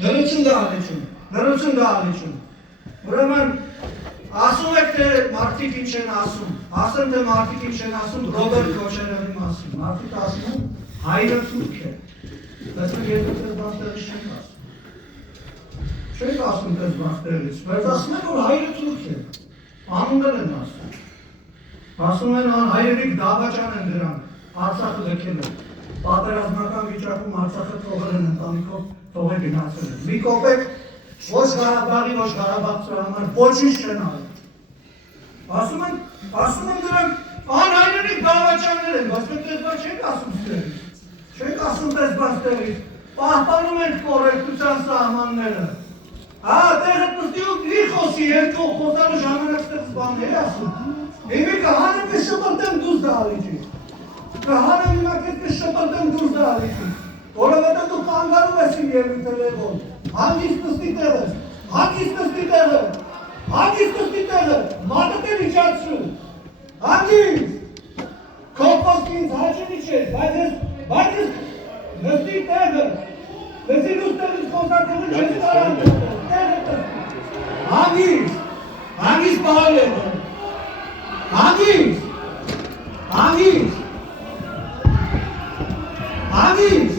Լրություն գալիչուն։ Ուրեմն ասում եք թե մարդիկ ինչ են ասում, ասեն թե մարդիկ ինչ են ասում Ռոբերտ Քոչարյանի մասին, մարդիկ ասում են հայրը թուրք է, բայց մենք երկու բաստեղից չենք ասում տես բաստեղից, բայց ասում են որ հայրը թուրք է, անունն են ասում են հայրենիք Դավաճան են դրանք, Արցախը լքել են, պատերազմական վիճակում Արցախը թողել են ընտանիքով թողել գնացել են, մի կոպեկ ոչ Ղարաբաղի, ոչ Ղարաբաղցու համար ոչինչ չեն արել, ասում են դրանք անհայրենիք Դավաճաններ են, բայց մենք տես բան չենք ասում ստեղից, չենք ասում տես բան ստեղից, պահպանում ենք կոռեկտության սահմանները, տեղը պստի ու մի խոսի, երկու խոսալու ժամանակ ստեղծ բաններ ասում, Իմի կհանեմ կես շպրտեմ դուզ դահալիճի, կհանեմ իմա կես շպրտեմ դուզ դահալիճի, որովհետև դու կանգարում ես իմ երվի տելևոն, հանգիստ նստի տեղը, մարդը տեր իջացրու, հանգիստ, կողպոսք ինձ հաճենի չէ, բայց ես նստի տեղը, նստի լուս տեղից խոսատեղը չես տարան տեղը հանգիստ պահալ եմ, Hangis!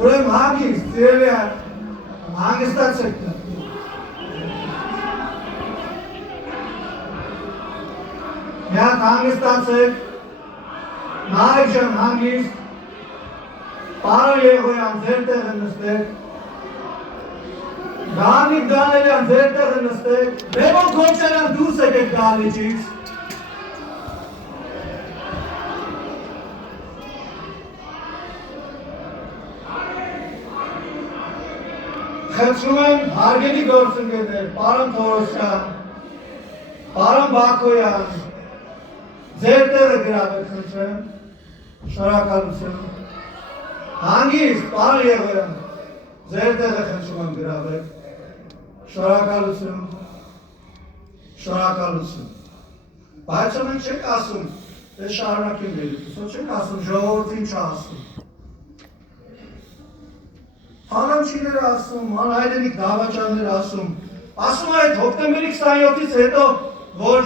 Ուրեմն հանգիստ, սիրելի հանգստացեք Միակ հանգստացեք Նայք ջան հանգիստ, պարոն Եղոյան ձեր տեղը նստեք, Գանիկ Դանելյան ձեր տեղը նստեք, Լևոն Քոչարյան դուրս եկեք դահլիճից, Խնդրում եմ հարգելի գործընկերներ, պարոն Թորոսյան, պարոն Բաքոյան, ձեր տեղը գրավեք խնդրեմ, շնորհակալություն, հանգիստ, պարոն Եղոյան, ձեր տեղը խնդրում եմ գրավեք, շնորհակալություն, բայց մենք չենք ասում, դες շարունակենք վերջից, չենք ասում, ժողովրդին չասում, Հանամչիները ասում, անհայրենիք Դավաճաններ ասում այդ հոկտեմբերի 27-ից հետո, որ